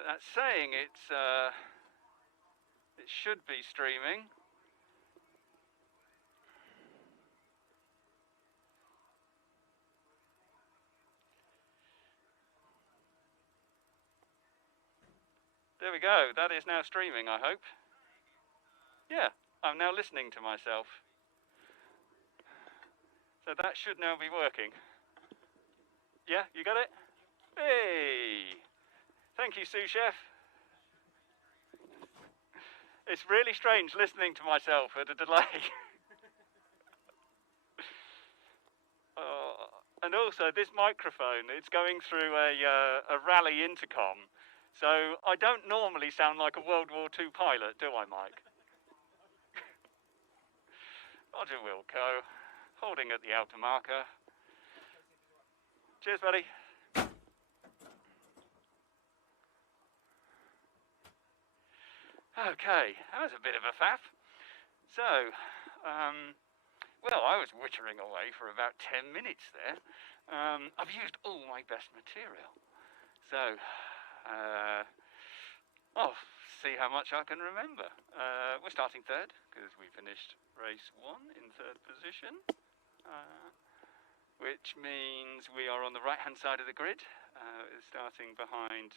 Right, that's saying it should be streaming. There we go. That is now streaming, I hope. Yeah, I'm now listening to myself. So that should now be working. Yeah, you got it? Hey! Thank you, sous chef. It's really strange listening to myself at a delay. And also, this microphone, it's going through a rally intercom. So I don't normally sound like a World War II pilot, do I, Mike? Roger Wilco, holding at the outer marker. Cheers, buddy. Okay, that was a bit of a faff. So, well, I was wittering away for about 10 minutes there. I've used all my best material. So, I'll see how much I can remember. We're starting third, because we finished race 1 in third position. Which means we are on the right-hand side of the grid, starting behind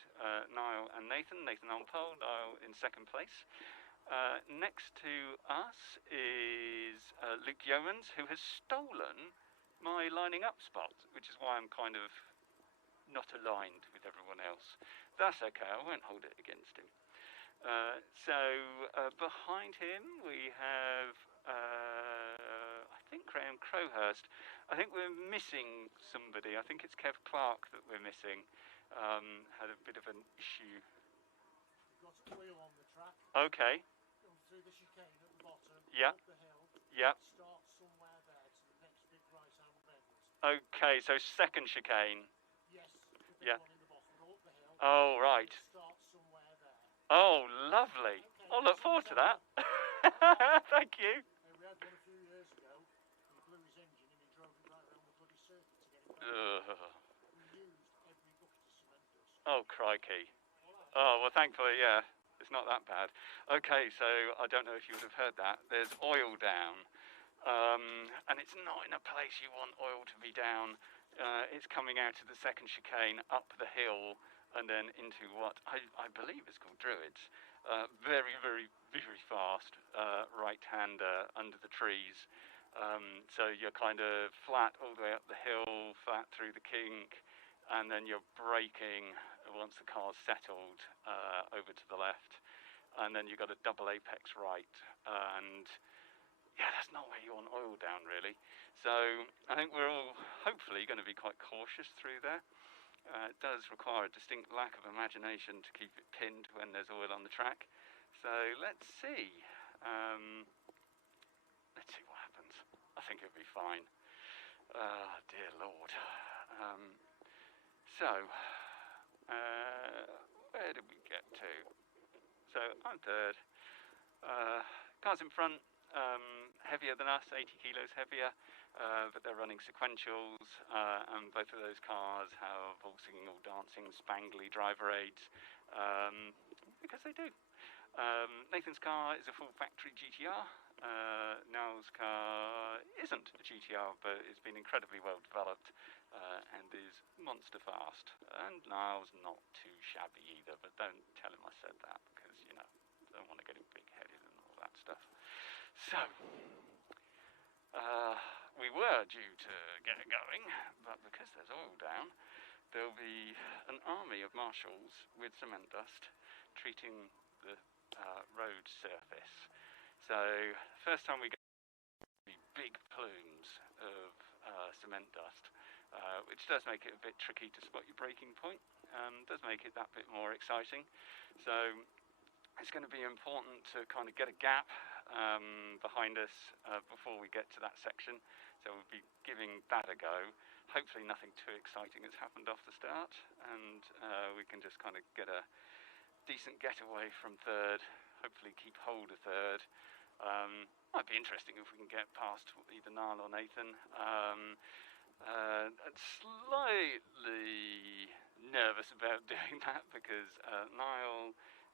Niall and Nathan. Nathan on pole, Niall in second place. Next to us is Luke Yeomans, who has stolen my lining up spot, which is why I'm kind of not aligned with everyone else. That's okay, I won't hold it against him. So behind him we have, I think, Graham Crowhurst. I think we're missing somebody. I think it's Kev Clark that we're missing. Had a bit of an issue. We've got a wheel on the track. Okay. Go through the chicane at the bottom. Yeah. Up the hill. Yeah. Start somewhere there to the next big right-hand bend. Okay, so second chicane. Yes. Yeah. One in the bottom. Go up the hill. Oh, right. Start somewhere there. Oh, lovely. Okay, I'll look forward to that. Thank you. We had one a few years ago. He blew his engine and he drove it right around the bloody circuit to get it back. We used every bucket of cement dust. Oh, crikey. Oh, well, thankfully, yeah, it's not that bad. Okay, so I don't know if you would have heard that. There's oil down, and it's not in a place you want oil to be down. It's coming out of the second chicane, up the hill, and then into what I believe is called Druids. Very, very, very fast right-hander under the trees. So you're kind of flat all the way up the hill, flat through the kink, and then you're braking once the car's settled over to the left, and then you've got a double apex right, and yeah, that's not where you want oil down, really. So I think we're all hopefully going to be quite cautious through there. It does require a distinct lack of imagination to keep it pinned when there's oil on the track. So let's see. Let's see what happens. I think it'll be fine. Dear Lord. Where did we get to? So I'm third. Cars in front, heavier than us, 80 kilos heavier, but they're running sequentials, and both of those cars have all singing, all dancing, spangly driver aids, because they do. Nathan's car is a full factory GTR. Niall's car isn't a GTR, but it's been incredibly well developed and is monster fast. And Niall's not too shabby either, but don't tell him I said that because, you know, I don't want to get him big-headed and all that stuff. So, we were due to get it going, but because there's oil down, there'll be an army of marshals with cement dust treating the road surface. So, first time we get big plumes of cement dust, which does make it a bit tricky to spot your braking point, does make it that bit more exciting. So, it's going to be important to kind of get a gap behind us before we get to that section. So we'll be giving that a go. Hopefully nothing too exciting has happened off the start, and we can just kind of get a decent getaway from third, hopefully keep hold of third. Might be interesting if we can get past either Niall or Nathan. Slightly nervous about doing that because Niall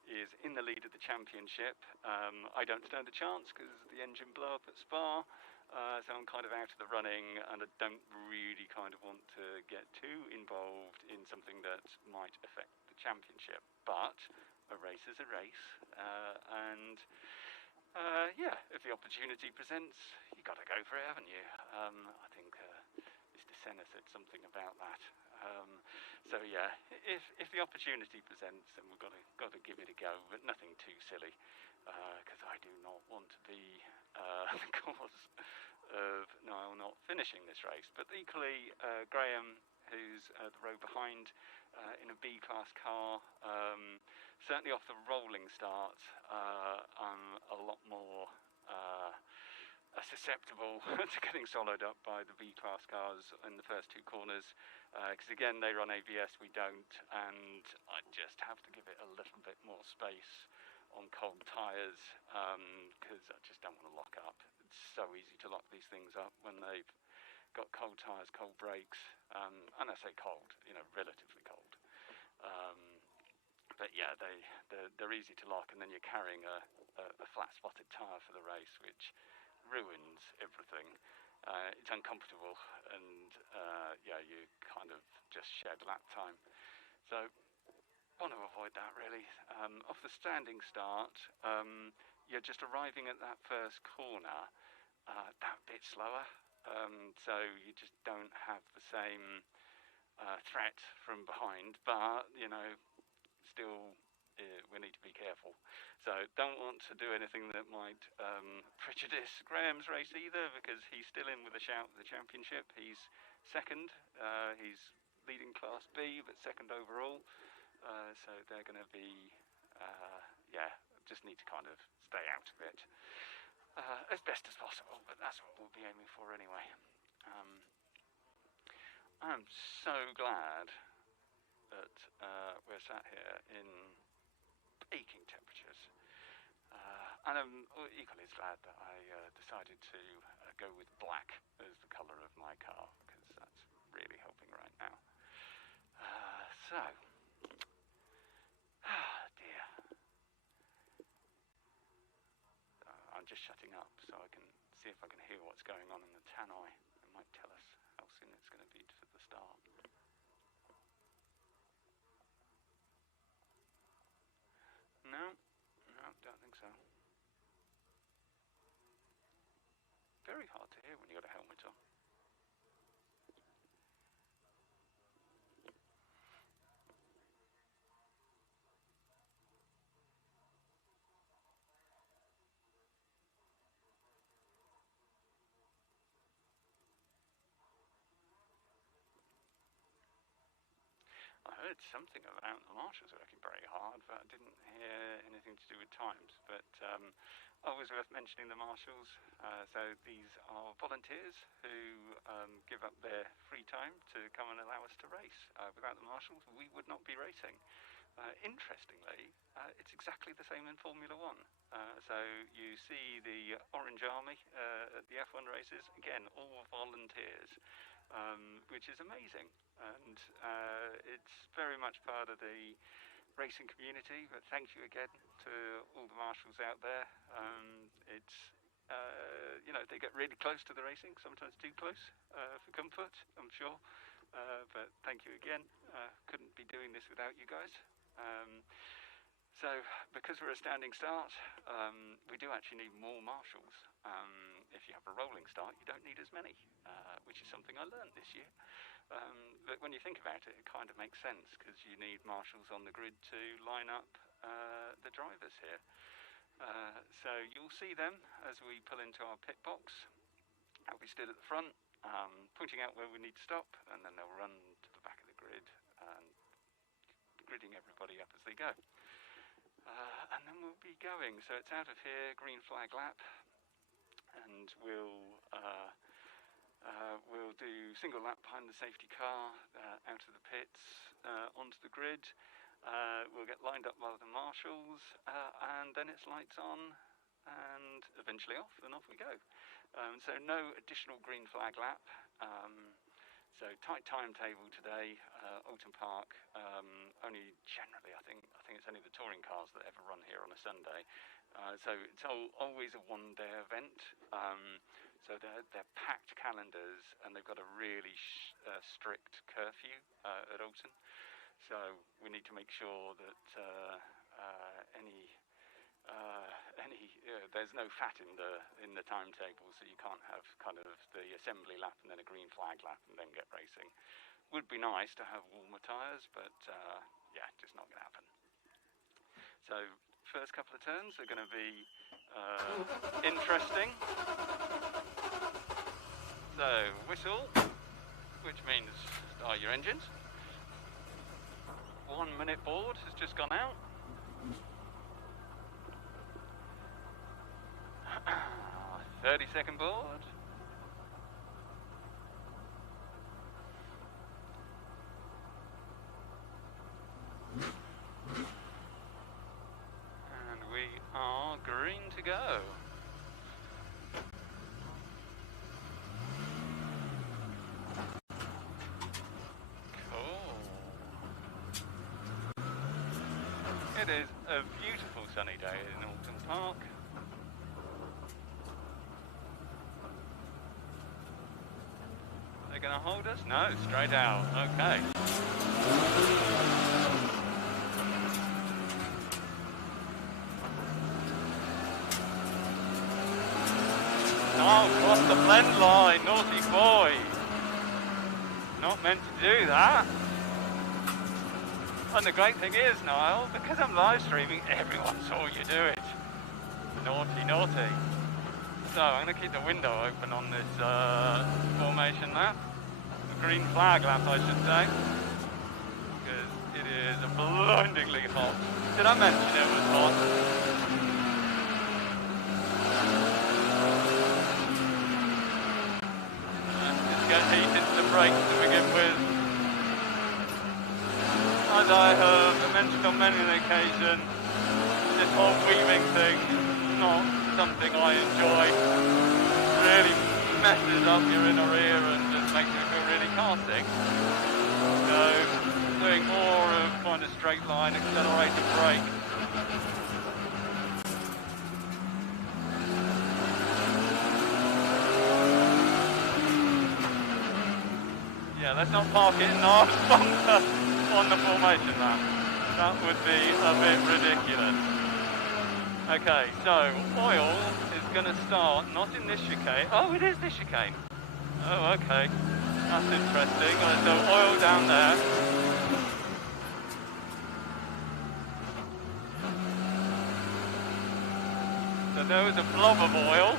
is in the lead of the championship. I don't stand a chance because the engine blew up at Spa, so I'm kind of out of the running, and I don't really kind of want to get too involved in something that might affect the championship. But a race is a race, and yeah, if the opportunity presents, you got to go for it, haven't you? I think Mr. Senna said something about that. So yeah, if the opportunity presents, then we've got to give it a go, but nothing too silly, because I do not want to be the cause of Niall not finishing this race. But equally, Graham, who's the row behind in a B-class car, certainly off the rolling start, I'm a lot more susceptible to getting swallowed up by the B-class cars in the first two corners, because again they run ABS, we don't, and I just have to give it a little bit more space on cold tyres, because I just don't want to lock up. It's so easy to lock these things up when they've got cold tyres, cold brakes, and I say cold, relatively cold. But yeah, they're easy to lock, and then you're carrying a flat-spotted tyre for the race, which ruins everything. It's uncomfortable, and yeah, you kind of just shed lap time. So want to avoid that really. Off the standing start, you're just arriving at that first corner that bit slower, so you just don't have the same threat from behind, but still we need to be careful. So don't want to do anything that might prejudice Graham's race either, because he's still in with a shout at the championship. He's second, he's leading Class B, but second overall. So they're going to be, yeah, just need to kind of stay out of it as best as possible, but that's what we'll be aiming for anyway. I'm so glad that we're sat here in baking temperatures, and I'm equally as glad that I decided to go with black as the colour of my car, because that's really helping right now. So, dear, I'm just shutting up so I can see if I can hear what's going on in the tannoy. It might tell us how soon it's going to be to the start. No, don't think so. Very hard to hear when you've got a helmet on. I heard something about the marshals working very hard, but I didn't hear anything to do with times. But always worth mentioning the marshals. So these are volunteers who give up their free time to come and allow us to race. Without the marshals, we would not be racing. Interestingly, it's exactly the same in Formula One. So you see the Orange Army at the F1 races, again, all volunteers, which is amazing. And it's very much part of the racing community, but thank you again to all the marshals out there. It's they get really close to the racing, sometimes too close for comfort, I'm sure, but thank you again. Couldn't be doing this without you guys. So because we're a standing start, we do actually need more marshals. If you have a rolling start, you don't need as many, which is something I learned this year. But when you think about it, it kind of makes sense, because you need marshals on the grid to line up the drivers here. So you'll see them as we pull into our pit box. I'll be stood at the front, pointing out where we need to stop, and then they'll run to the back of the grid and gridding everybody up as they go. And then we'll be going. So it's out of here, green flag lap, and we'll do single lap behind the safety car, out of the pits, onto the grid. We'll get lined up by the marshals, and then it's lights on, and eventually off, and off we go. So no additional green flag lap. So tight timetable today. Oulton Park. Only generally, I think it's only the touring cars that ever run here on a Sunday. So it's always a one-day event. So they're packed calendars, and they've got a really strict curfew at Oulton. So we need to make sure that there's no fat in the timetable, so you can't have kind of the assembly lap and then a green flag lap and then get racing. Would be nice to have warmer tyres, but yeah, just not going to happen. So first couple of turns are going to be interesting. So whistle, which means start your engines. 1 minute board has just gone out. 30-second board. And we are green to go. Cool. It is a beautiful sunny day in Oulton Park. They're going to hold us? No, straight out. Okay. Oh, cross the blend line, naughty boy. Not meant to do that. And the great thing is, Niall, because I'm live streaming, everyone saw you do it. Naughty, naughty. So I'm going to keep the window open on this formation lap. The green flag lap, I should say. Because it is blindingly hot. Did I mention it was hot? Let's just get heat into the brakes to begin with. As I have mentioned on many an occasion, this whole weaving thing is not something I enjoy. Really messes up your inner ear and just makes me feel really carstic. So doing more of kind of straight line, accelerated brake. Yeah, let's not park it in our bunker on the formation lap. That would be a bit ridiculous. Okay, so oil is going to start not in this chicane. Oh, it is this chicane. Oh, okay. That's interesting. So oil down there. So there was a blob of oil.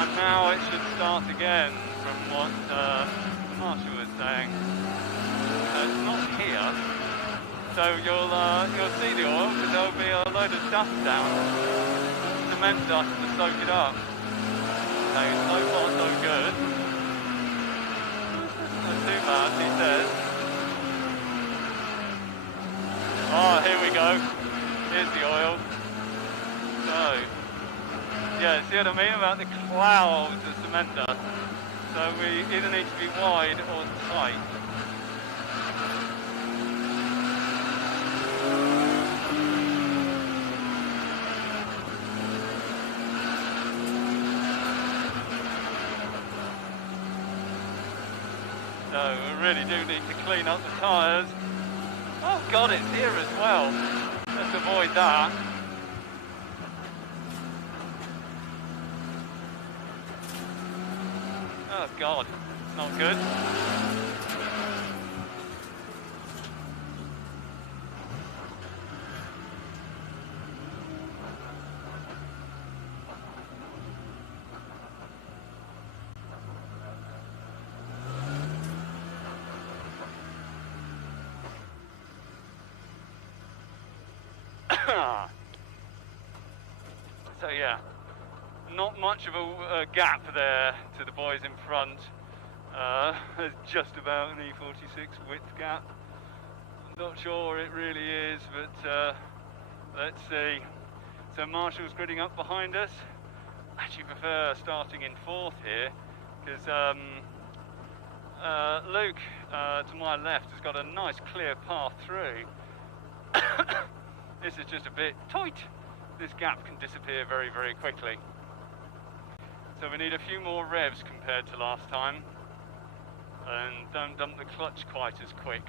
And now it should start again from what Marshall was saying. It's not here, so you'll see the oil because there'll be a load of dust down, cement dust to soak it up. Okay, so far so good. Not too bad, he says. Oh, here we go. Here's the oil. So. Yeah, see what I mean about the clouds of cement dust? So we either need to be wide or tight. So we really do need to clean up the tyres. Oh God, it's here as well. Let's avoid that. Oh God, not good. So yeah, not much of a gap there to the boys in front. There's just about an E46 width gap. I'm not sure it really is, but let's see. So Marshall's gridding up behind us. I actually prefer starting in fourth here, because Luke to my left has got a nice clear path through. This is just a bit tight. This gap can disappear very, very quickly. So we need a few more revs compared to last time, and don't dump the clutch quite as quick.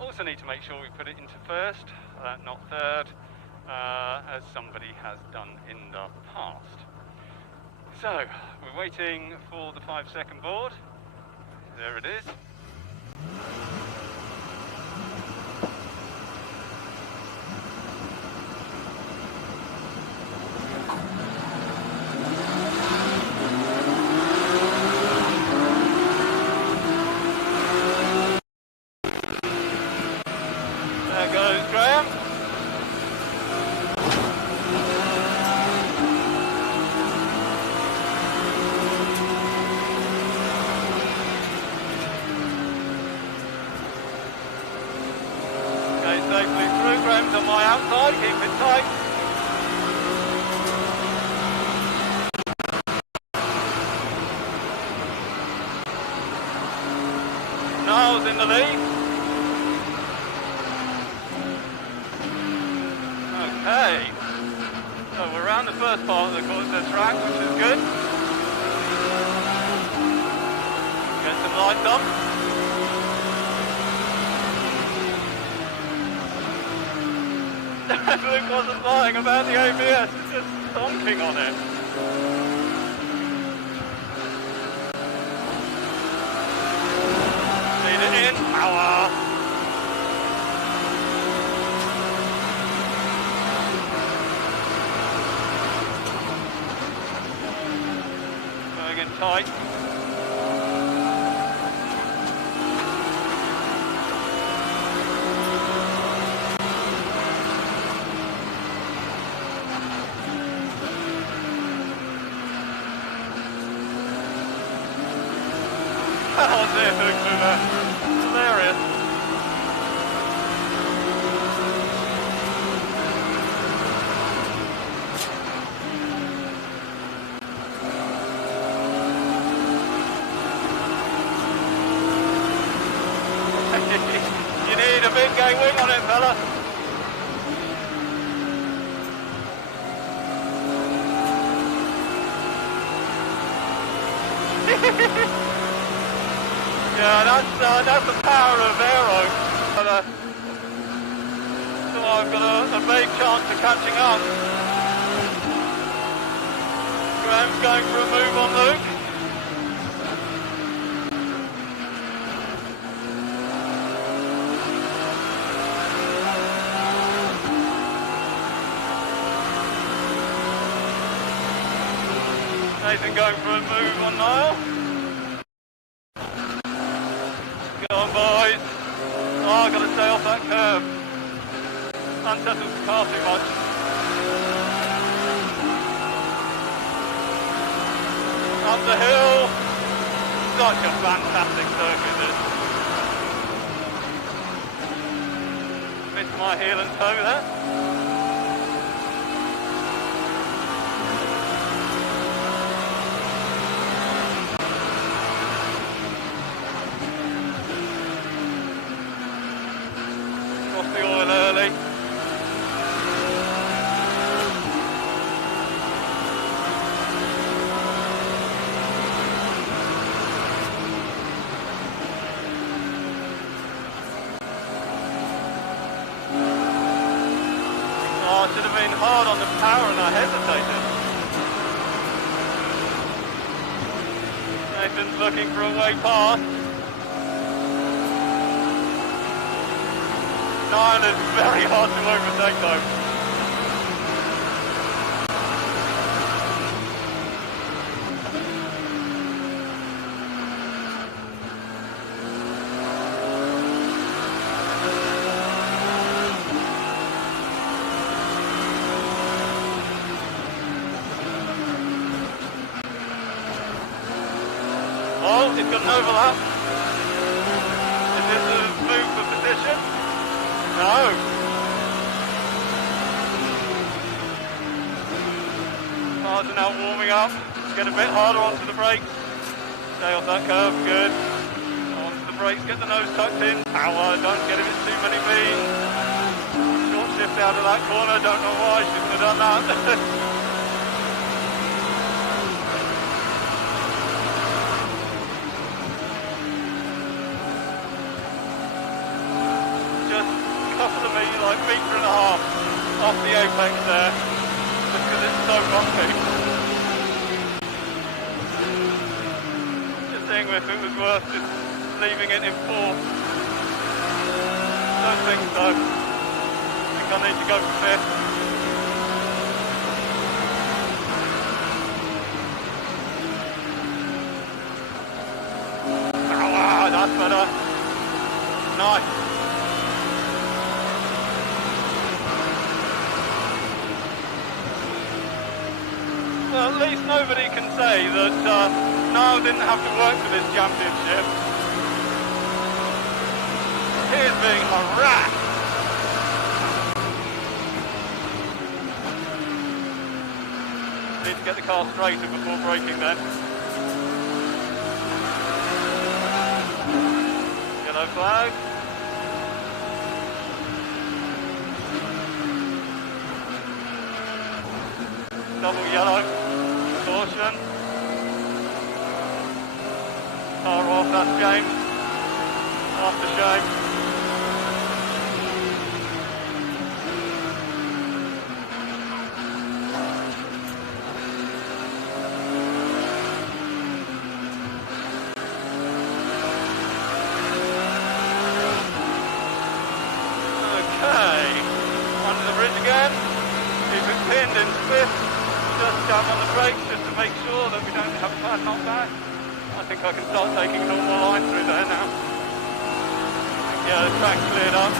Also need to make sure we put it into first, not third, as somebody has done in the past. So we're waiting for the 5-second board. There it is. There goes Graham. Okay, safely through. Graham's on my outside, keep it tight. Niles in the lead. Okay, so we're around the first part of the track, which is good. Get some lights on. Luke wasn't lying about the ABS, it's just stonking on it. Lead it in, power. Tight. Oh dear, hilarious. You need a big gay wing on it, fella. Yeah, that's the power of aero. So I've got a big chance of catching up. Graham's going for a move on Luke. Nathan going for a move on Niall. Go on, boys. Oh, I've got to stay off that curb. Unsettles the car too much. Up the hill. Such a fantastic circuit, this. Missed my heel and toe there. The oil early. Oh, I should have been hard on the power and I hesitated. Nathan's looking for a way past. Niall is very hard to overtake though. got an overlap. Is this a move for position? No. Cars are now warming up. Get a bit harder onto the brakes. Stay off that curve, good. Onto the brakes, get the nose tucked in. Power, don't get him in too many beans. Short shift out of that corner, don't know why, shouldn't have done that. Just a couple of meters, like metre and a half off the apex there, just because it's so bumpy. Seeing if it was worth just leaving it in fourth. Don't think so. I think I need to go for fifth. Ah, that's better. Nice. Well, at least nobody can say that Niall didn't have to work for this championship. He is being harassed. Need to get the car straighter before braking then. Yellow flag. Double yellow. Caution. Car off, that's shame. After shame. Okay. Onto the bridge again. Keep it pinned in fifth. Just jump on the brakes just to make sure that we don't have a bad knockback. I think I can start taking a normal line through there now. Yeah, the track's cleared up.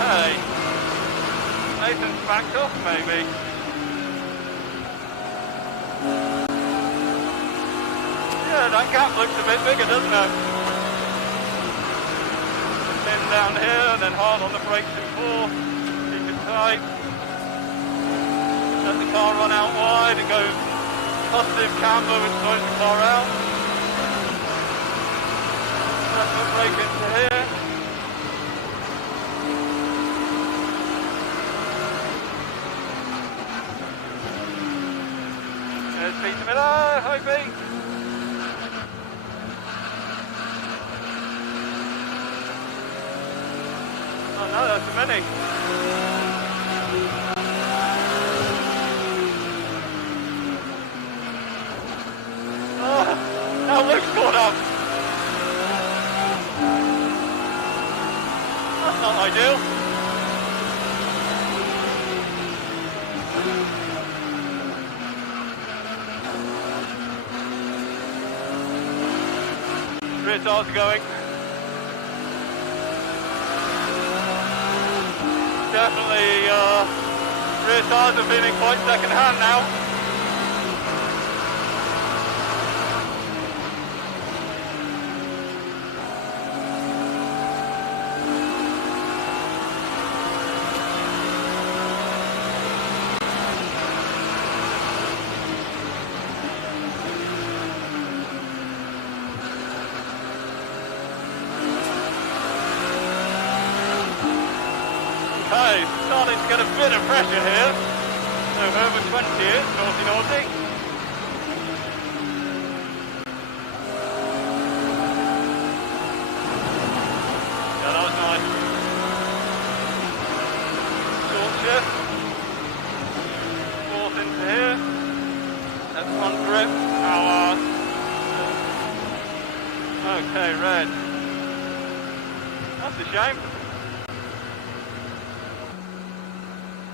Okay. Nathan's backed off maybe. Yeah, that gap looks a bit bigger, doesn't it? Thin down here and then hard on the brakes in four. Keep it tight. Let the car run out wide and go positive camber which throws the car out. Let's put brake into here. There's Peter Miller. Hi Pete. Oh no, that's too many. Oh, now Luke's caught up. That's not ideal. Rear tires are going. Definitely, rear tyres are feeling quite second hand now. Okay, starting to get a bit of pressure here. So over 20 is naughty. Yeah, that was nice. Short shift. Fourth into here. That's one grip. Power. Okay, red. That's a shame.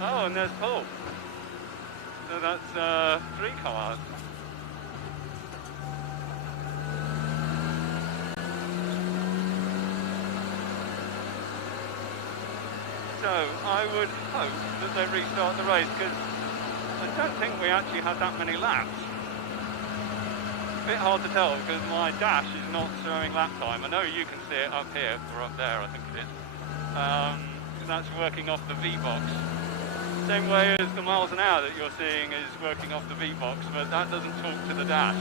Oh, and there's Paul. So that's 3 cars. So I would hope that they restart the race, because I don't think we actually had that many laps. A bit hard to tell because my dash is not showing lap time. I know you can see it up here, or up there I think it is. That's working off the V-box. Same way as the miles an hour that you're seeing is working off the V-box, but that doesn't talk to the dash.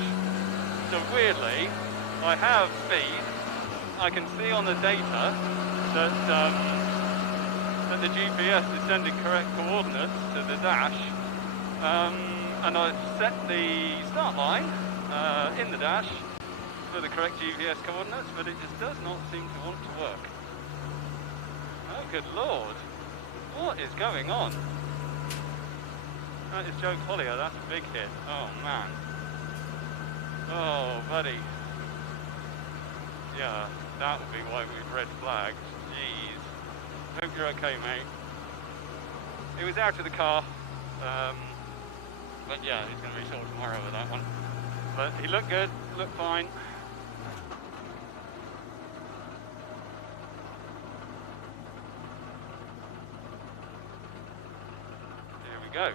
So weirdly, I have speed. I can see on the data that the GPS is sending correct coordinates to the dash, and I've set the start line in the dash for the correct GPS coordinates, but it just does not seem to want to work. Oh, good lord. What is going on? That is Joe Collier, that's a big hit. Oh, man. Oh, buddy. Yeah, that would be why we've red flags. Jeez. Hope you're okay, mate. He was out of the car. But yeah, he's going to be sore tomorrow with that one. But he looked good, looked fine. Here we go.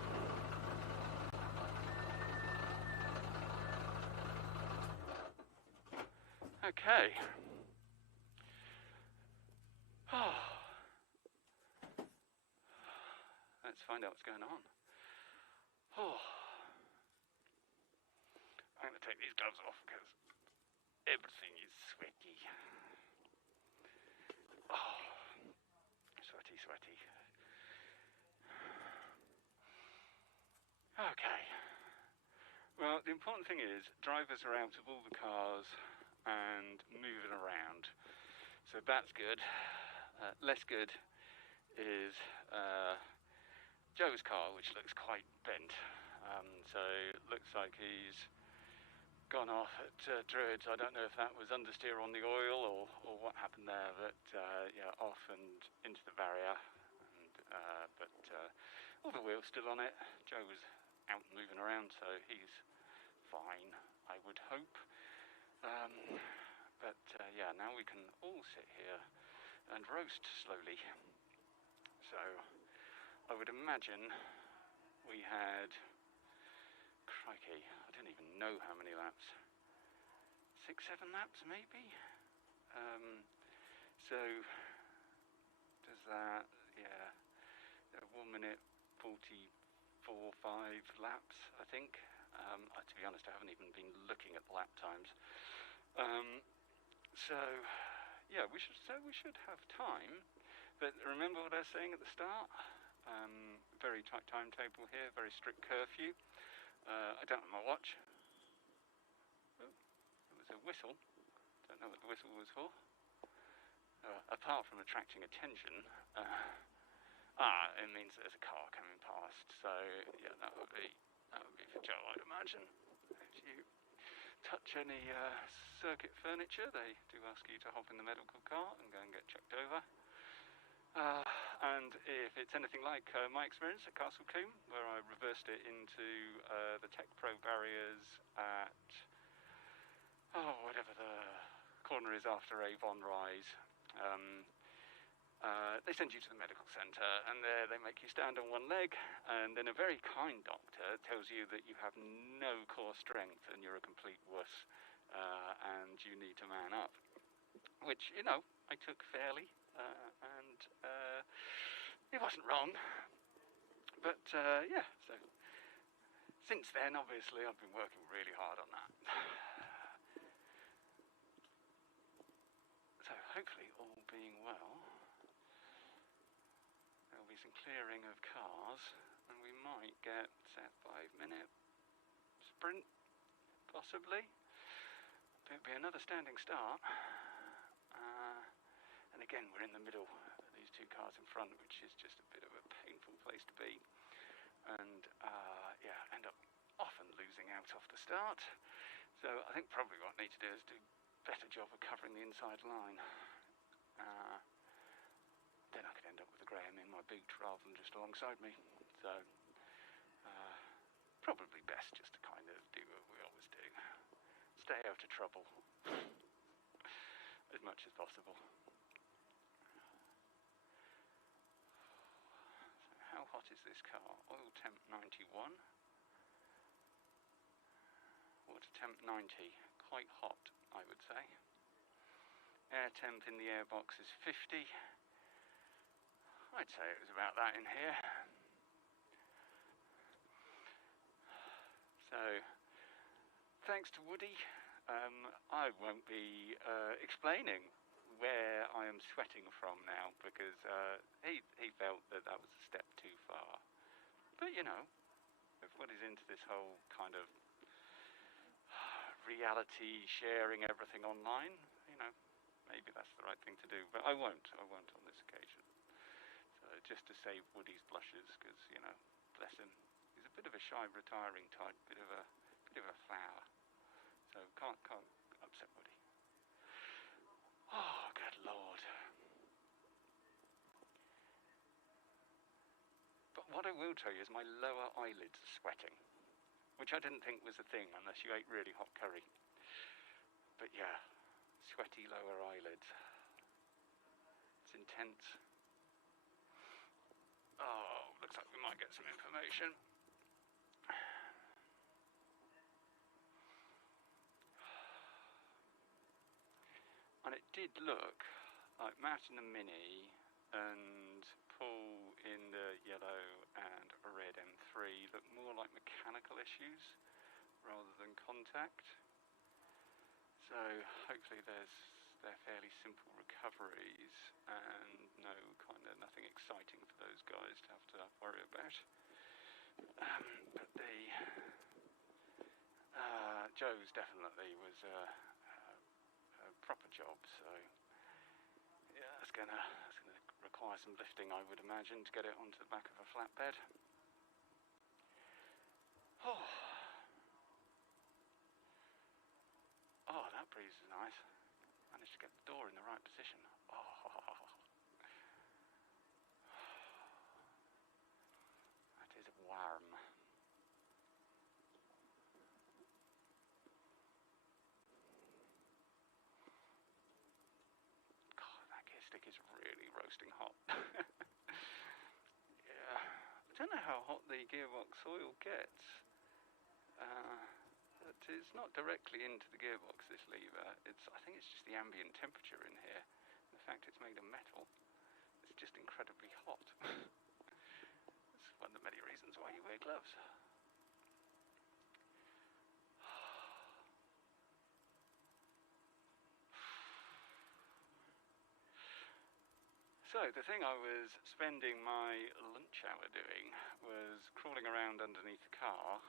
Okay. Let's find out what's going on. I'm going to take these gloves off because everything is sweaty. Sweaty, sweaty. Okay. Well, the important thing is drivers are out of all the cars and moving around. So that's good. Less good is Joe's car, which looks quite bent. So it looks like he's gone off at Druids. I don't know if that was understeer on the oil or what happened there, but yeah, off and into the barrier. And, but all the wheels still on it. Joe was out and moving around, so he's fine, I would hope. But yeah, now we can all sit here and roast slowly. So I would imagine we had, crikey, I don't even know how many laps. 6, 7 laps maybe? So does that, yeah, 1 minute 44, 5 laps, I think. To be honest, I haven't even been looking at the lap times. So yeah, we should have time. But remember what I was saying at the start? Very tight timetable here, very strict curfew. I don't have my watch. Oh, there was a whistle. Don't know what the whistle was for. Apart from attracting attention, it means there's a car coming past. So yeah, that would be for Joe, I'd imagine. If you touch any circuit furniture, they do ask you to hop in the medical car and go and get checked over. And if it's anything like my experience at Castle Combe, where I reversed it into the Tech Pro barriers at whatever the corner is after Avon Rise, they send you to the medical centre, and there they make you stand on one leg, and then a very kind doctor tells you that you have no core strength and you're a complete wuss, and you need to man up, which, you know, I took fairly. And it wasn't wrong, but yeah, so since then obviously I've been working really hard on that. So hopefully, all being well, there'll be some clearing of cars and we might get a 5-minute sprint, possibly. It'll be another standing start. And again, we're in the middle of these two cars in front, which is just a bit of a painful place to be. And yeah, end up often losing out off the start. So I think probably what I need to do is do a better job of covering the inside line. Then I could end up with a Graham in my boot rather than just alongside me. So probably best just to kind of do what we always do. Stay out of trouble as much as possible. is this car? Oil temp 91. Water temp 90. Quite hot, I would say. Air temp in the airbox is 50. I'd say it was about that in here. So, thanks to Woody, I won't be explaining where I am sweating from now, because he felt that that was a step too far. But you know, if Woody's into this whole kind of reality sharing everything online, you know, maybe that's the right thing to do. But I won't on this occasion. So just to save Woody's blushes, because you know, bless him, he's a bit of a shy, retiring type, bit of a flower. So can't upset Woody. Oh, good Lord. But what I will tell you is my lower eyelids are sweating, which I didn't think was a thing unless you ate really hot curry. But yeah, sweaty lower eyelids. It's intense. Oh, looks like we might get some information. And it did look like Matt in the Mini and Paul in the yellow and red M3 look more like mechanical issues rather than contact. So hopefully they're fairly simple recoveries and nothing exciting for those guys to have to worry about. But the Joe's definitely was a proper job, so yeah, it's gonna require some lifting, I would imagine, to get it onto the back of a flatbed. Oh, that breeze is nice. Managed to get the door in the right position. Oh, that is warm. Stick is really roasting hot. Yeah, I don't know how hot the gearbox oil gets. It's not directly into the gearbox, this lever. I think it's just the ambient temperature in here. And the fact it's made of metal, it's just incredibly hot. It's one of the many reasons why you wear gloves. So the thing I was spending my lunch hour doing was crawling around underneath the car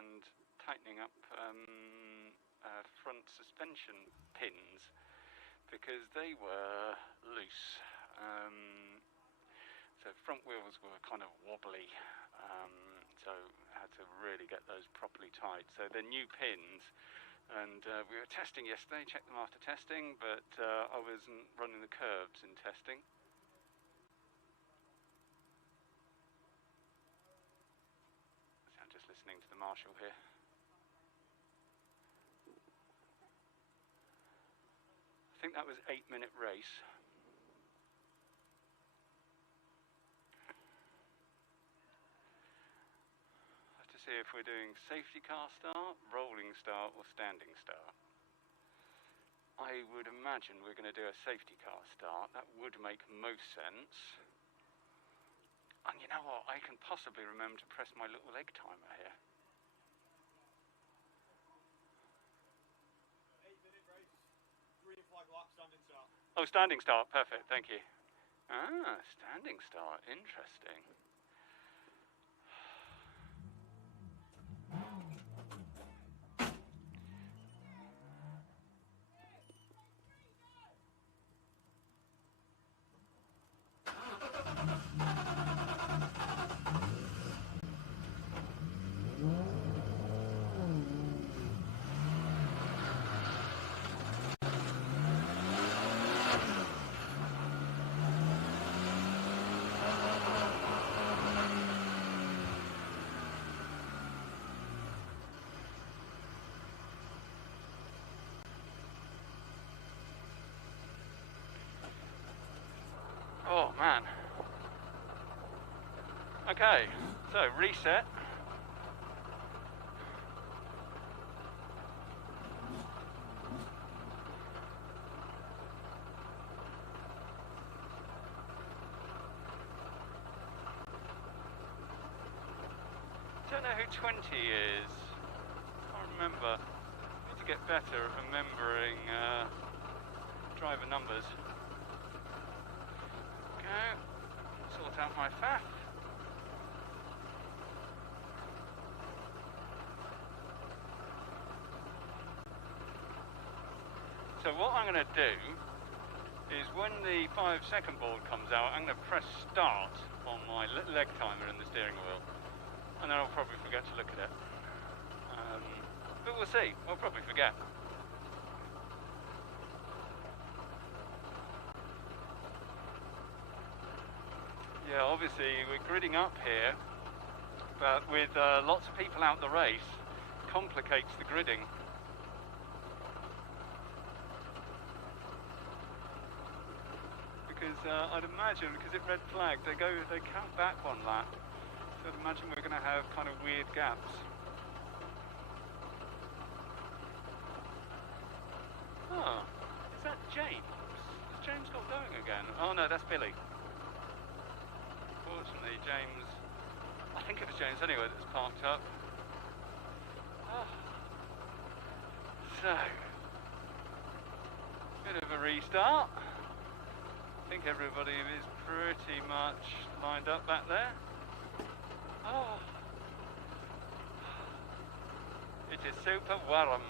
and tightening up front suspension pins because they were loose. So front wheels were kind of wobbly, so I had to really get those properly tight. So they're new pins. And we were testing yesterday, checked them after testing, but I wasn't running the curves in testing. So I'm just listening to the marshal here. I think that was 8-minute race. Have to see if we're doing safety car start, rolling start, or standing start. I would imagine we're going to do a safety car start. That would make most sense. And you know what? I can possibly remember to press my little leg timer here. 8-minute race, green flag lap, standing start. Oh, standing start. Perfect. Thank you. Ah, standing start. Interesting. Oh man. Okay, so reset. Don't know who 20 is. Can't remember. Need to get better at remembering driver numbers. Okay, sort out my faff. So what I'm going to do is when the 5-second board comes out, I'm going to press start on my leg timer in the steering wheel. And then I'll probably forget to look at it. But we'll see. I'll probably forget. Yeah, obviously we're gridding up here, but with lots of people out the race, complicates the gridding. Because I'd imagine, because it red flagged, they count back one lap. So I'd imagine we're going to have kind of weird gaps. Oh, is that James? Has James got going again? Oh no, that's Billy. Fortunately, James, I think it was James anyway that's parked up. Oh. So, bit of a restart. I think everybody is pretty much lined up back there. Oh, it is super warm.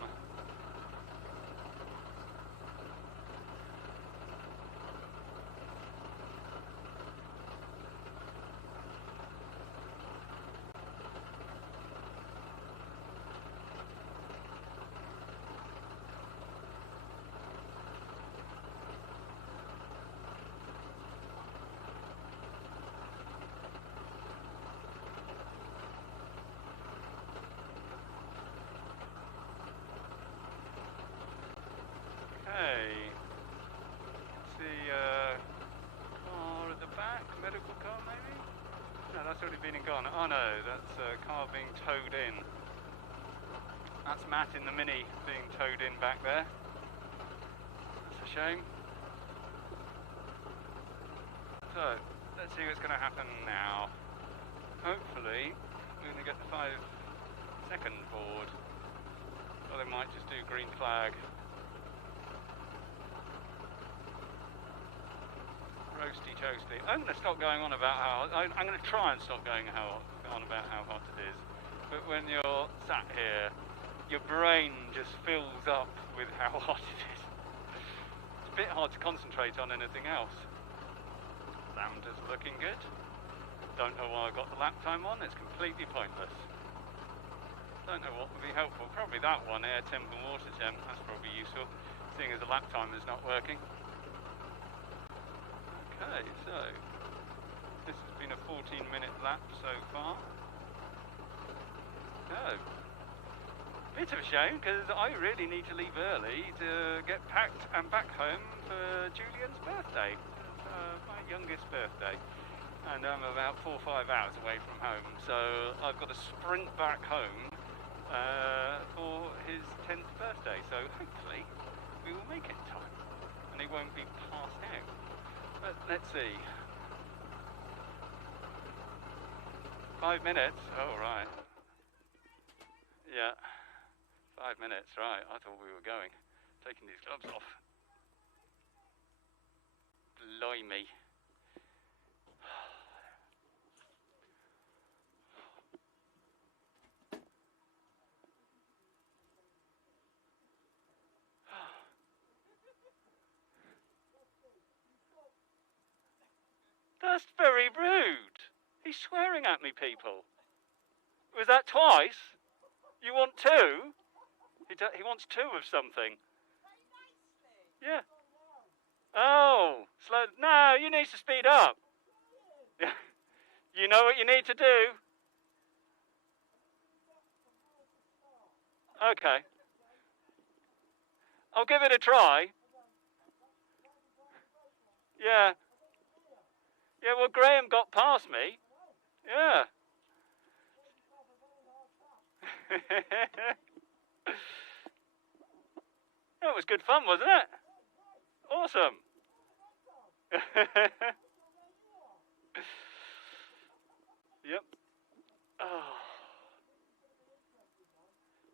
Okay, see car at the back, medical car maybe? No, that's already been and gone. Oh no, that's a car being towed in. That's Matt in the Mini being towed in back there. That's a shame. So, let's see what's going to happen now. Hopefully, we're going to get the 5-second board. Or they might just do green flag. Roasty toasty. I'm going to stop going on about how... I'm going to try and stop going on about how hot it is. But when you're sat here, your brain just fills up with how hot it is. It's a bit hard to concentrate on anything else. Lambda's looking good. Don't know why I got the lap time on. It's completely pointless. Don't know what would be helpful. Probably that one, air temp and water temp. That's probably useful, seeing as the lap timer is not working. Okay, so this has been a 14-minute lap so far. Oh, bit of a shame because I really need to leave early to get packed and back home for Julian's birthday, my youngest birthday, and I'm about 4 or 5 hours away from home. So I've got to sprint back home for his 10th birthday. So hopefully we will make it in time, and he won't be passed out. But let's see. 5 minutes? Oh, right. Yeah. 5 minutes, right. I thought we were going. Taking these gloves off. Blimey. That's very rude. He's swearing at me, people. Was that twice? You want 2? He wants 2 of something. Yeah. Oh, slow. No, you need to speed up. You know what you need to do? Okay. I'll give it a try. Yeah. Yeah, well, Graham got past me. Yeah. That was good fun, wasn't it? Awesome. Yep. Oh.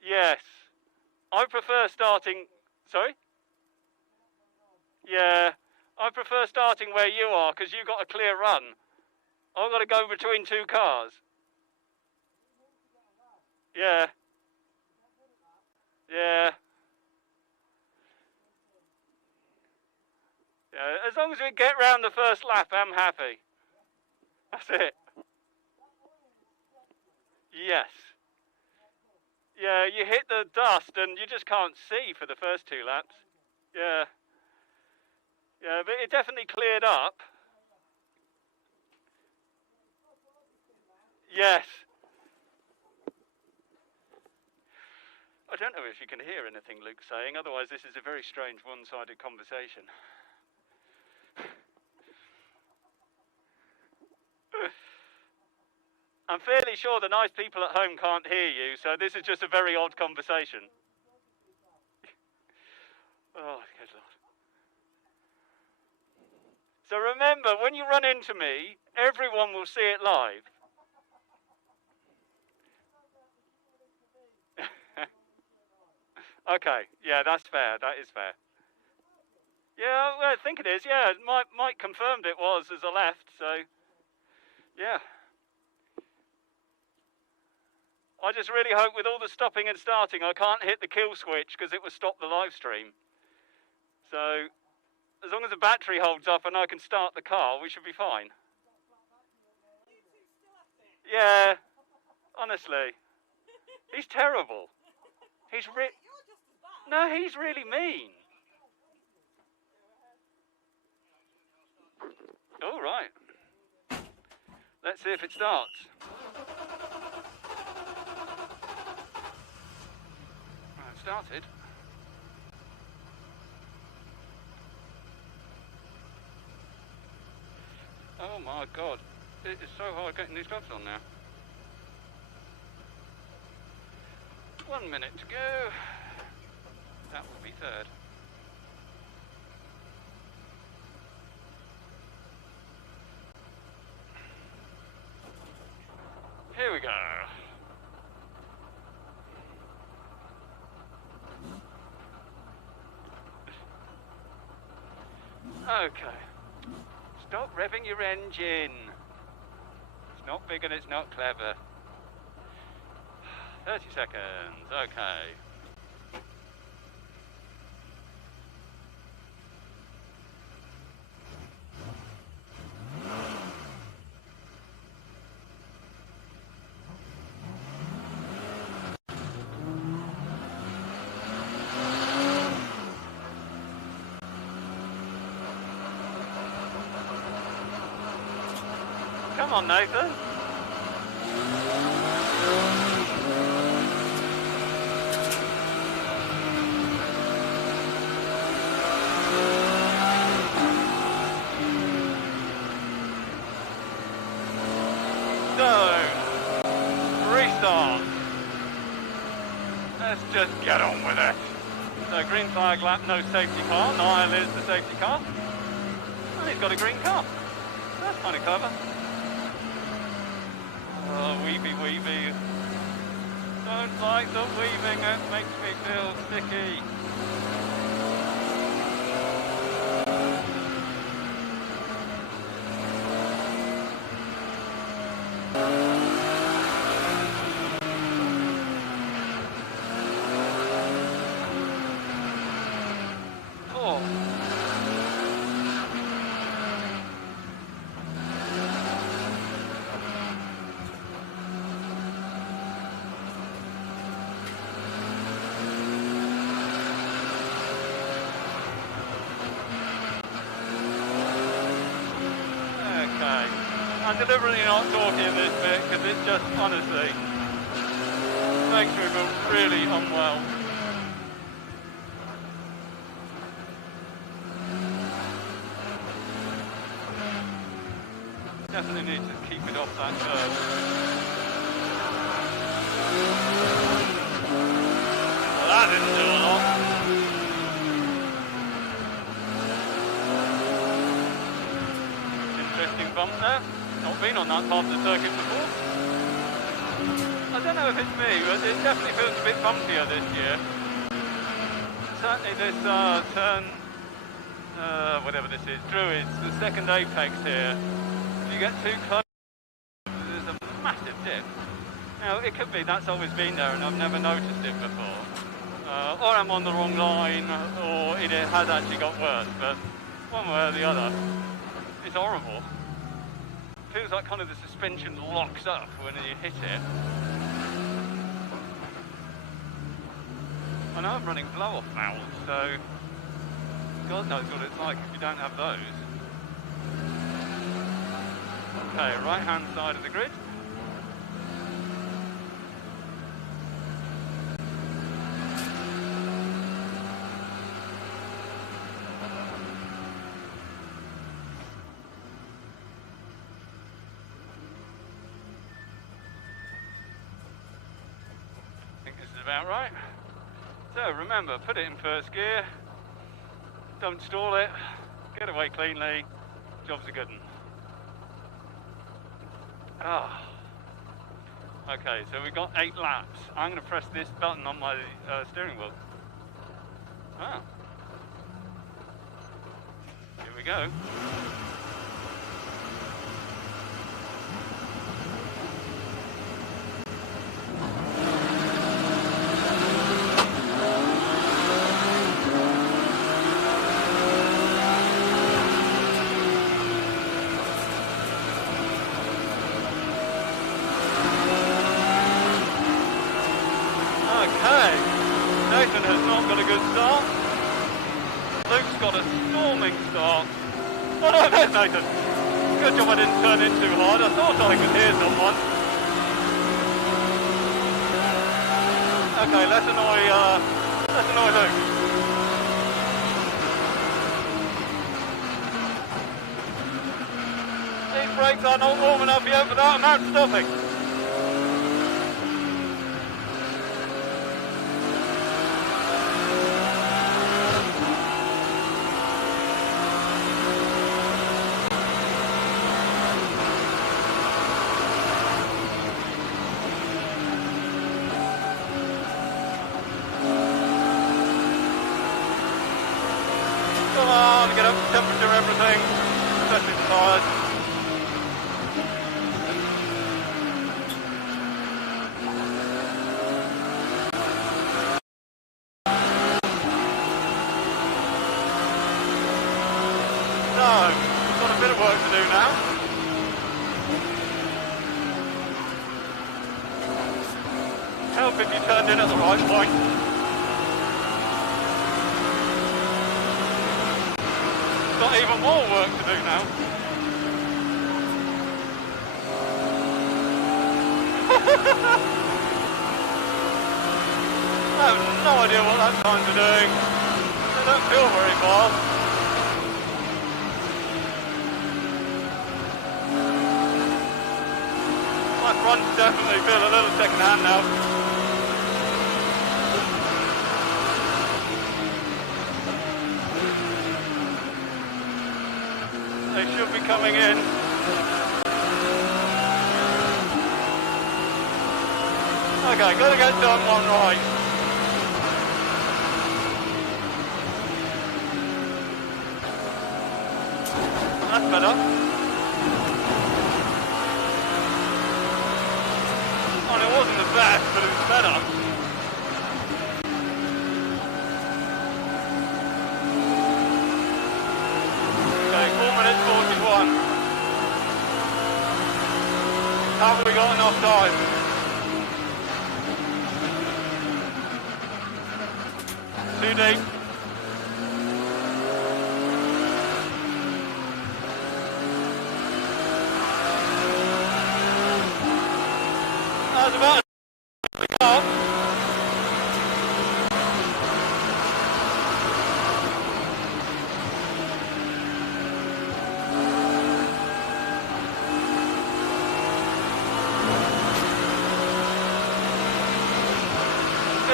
Yes. I prefer starting... Sorry? Yeah. I prefer starting where you are, because you've got a clear run. I've got to go between two cars. Yeah. Yeah. Yeah. As long as we get round the first lap, I'm happy. That's it. Yes. Yeah, you hit the dust and you just can't see for the first 2 laps. Yeah. Yeah, but it definitely cleared up. Yes. I don't know if you can hear anything Luke's saying, otherwise this is a very strange one-sided conversation. I'm fairly sure the nice people at home can't hear you, so this is just a very odd conversation. Oh, good Lord. So remember, when you run into me, everyone will see it live. Okay, yeah, that's fair. That is fair. Yeah, well, I think it is. Yeah, Mike confirmed it was as I left, so yeah. I just really hope with all the stopping and starting, I can't hit the kill switch because it will stop the live stream. So as long as the battery holds up and I can start the car, we should be fine. Yeah, honestly, he's terrible. He's no, he's really mean. All right. Let's see if it starts. Well, it started. Oh my God. It is so hard getting these gloves on now. 1 minute to go. That will be third. Here we go. Okay. Stop revving your engine. It's not big and it's not clever. 30 seconds. Okay. Come on, Nathan. So, restart. Let's just get on with it. So, green flag lap, no safety car. Niall is the safety car. And he's got a green car. That's kind of clever. Oh, weeby. Don't like the weaving, it makes me feel sticky. Oh. I'm deliberately not talking in this bit because it just honestly makes me feel really unwell. Definitely need to keep it off that curve. Well, that didn't do a lot. Interesting bump there. Not been on that part of the circuit before. I don't know if it's me, but it definitely feels a bit bumpier this year. Certainly this turn, whatever this is, Druids, the second apex here. If you get too close, there's a massive dip. Now, it could be that's always been there and I've never noticed it before. Or I'm on the wrong line, or it has actually got worse, but one way or the other, it's horrible. Feels like kind of the suspension locks up when you hit it. I know I'm running blow-off valves, so God knows what it's like if you don't have those. Okay, right-hand side of the grid. I think this is about right. So remember, put it in first gear, don't stall it, get away cleanly, job's a good one. Ah. Okay, so we've got 8 laps. I'm going to press this button on my steering wheel. Ah. Here we go. Nathan has not got a good start. Luke's got a storming start. Oh no, there's Nathan. Good job I didn't turn in too hard. I thought I could hear someone. Okay, let's annoy Luke. These brakes are not warm enough yet for that amount stopping. Get up to temperature, everything, especially the tyres. So, we've got a bit of work to do now. Help if you turned in at the right point. Got even more work to do now. I have no idea what that signs are doing. They don't feel very fast. My fronts definitely feel a little second hand now. They should be coming in. Okay, gotta get done one right. That's better. Oh, it wasn't the best, but it was better. Have we got enough time? Too deep. That's about the car.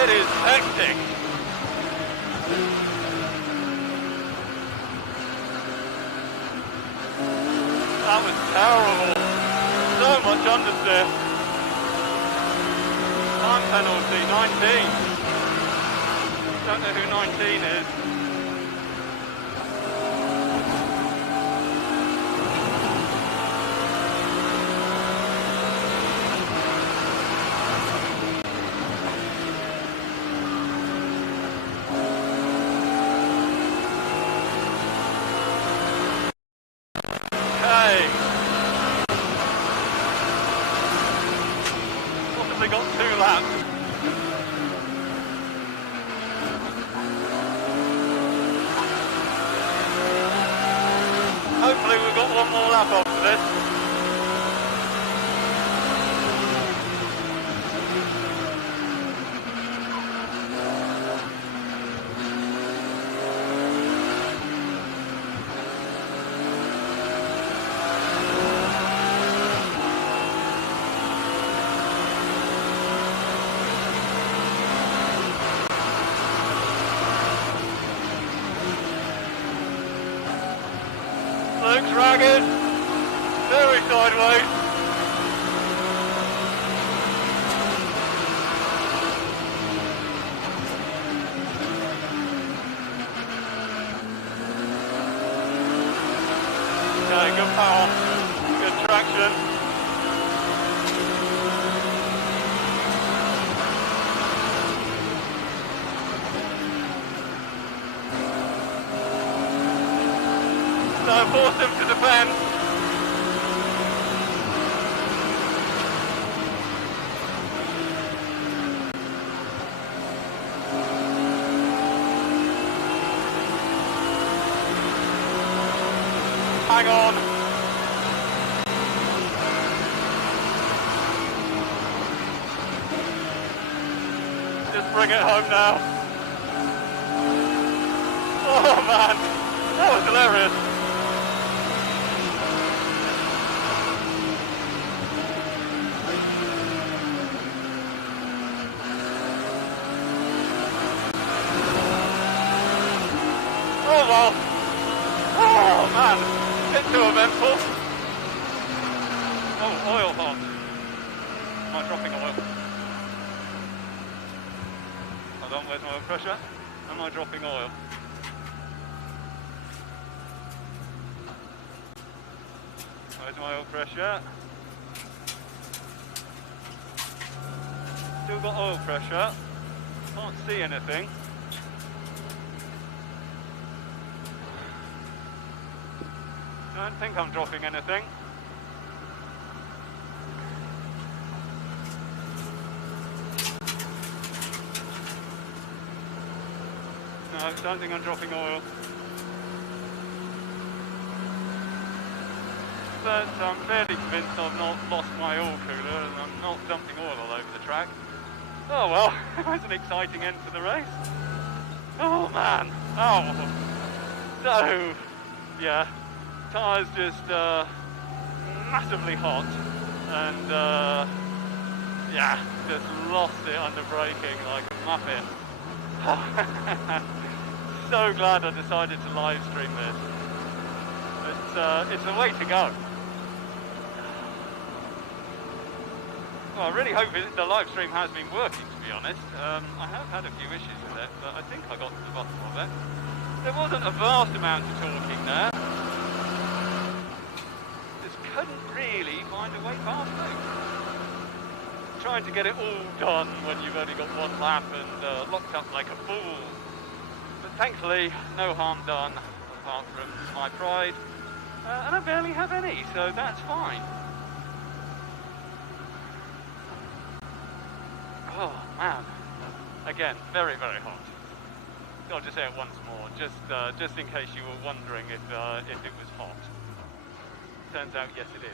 It is hectic. That was terrible. So much understeer. Time penalty, 19. Don't know who 19 is. Okay. Possibly got 2 laps. Hopefully we've got 1 more lap after this. Looks ragged, very sideways. Okay, good power, good traction. So force him to defend. Hang on. Just bring it home now. Oh man, that was hilarious. Oh well. Oh man. Bit too eventful. Oh, oil hot. Am I dropping oil? Hold on, where's my oil pressure? Am I dropping oil? Where's my oil pressure? Still got oil pressure. Can't see anything. I don't think I'm dropping anything. No, I don't think I'm dropping oil. But I'm fairly convinced I've not lost my oil cooler and I'm not dumping oil all over the track. Oh well, it was an exciting end to the race. Oh man, oh. So, yeah. Tyres just massively hot and yeah, just lost it under braking like a muppet. So glad I decided to live stream this. It's the way to go. Well, I really hope the live stream has been working, to be honest. I have had a few issues with it, but I think I got to the bottom of it. There wasn't a vast amount of talking there. Couldn't really find a way past it. Trying to get it all done when you've only got 1 lap and locked up like a fool. But thankfully, no harm done, apart from my pride. And I barely have any, so that's fine. Oh man, again, very, very hot. I'll just say it once more, just in case you were wondering if it was hot. Turns out, yes, it is.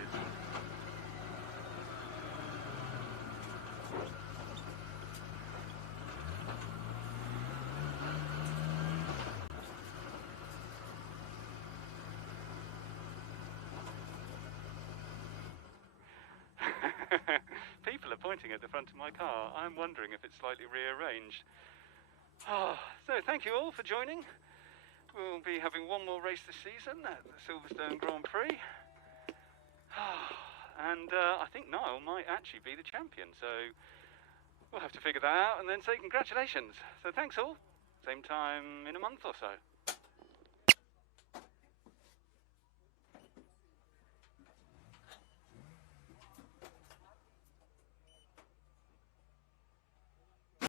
People are disappointing at the front of my car. I'm wondering if it's slightly rearranged. So thank you all for joining. We'll be having one more race this season at the Silverstone Grand Prix. And I think Niall might actually be the champion, so we'll have to figure that out and then say congratulations. So thanks all. Same time in a month or so.